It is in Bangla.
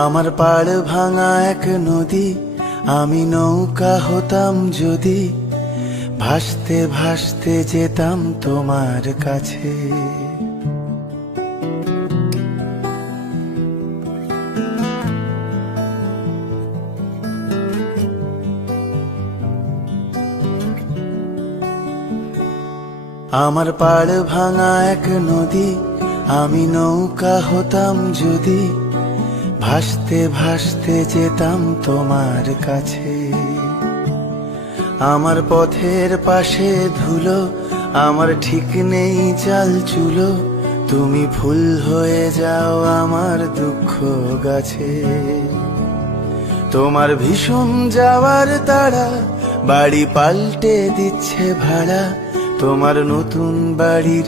আমার পাড় ভাঙা এক নদী, আমি নৌকা হতাম যদি, ভাসতে ভাসতে যেতাম তোমার কাছে। আমার পাড় ভাঙা এক নদী, আমি নৌকা হতাম যদি, ভাসতে ভাসতে যেতাম তোমার কাছে। আমার পথের পাশে ধুলো, আমার ঠিক নেই চাল চুলো, তুমি ফুল হয়ে যাও আমার দুঃখ গাছে। তোমার ভীষণ যাওয়ার তাড়া, বাড়ি পাল্টে দিচ্ছে ভাড়া, তোমার নতুন বাড়ির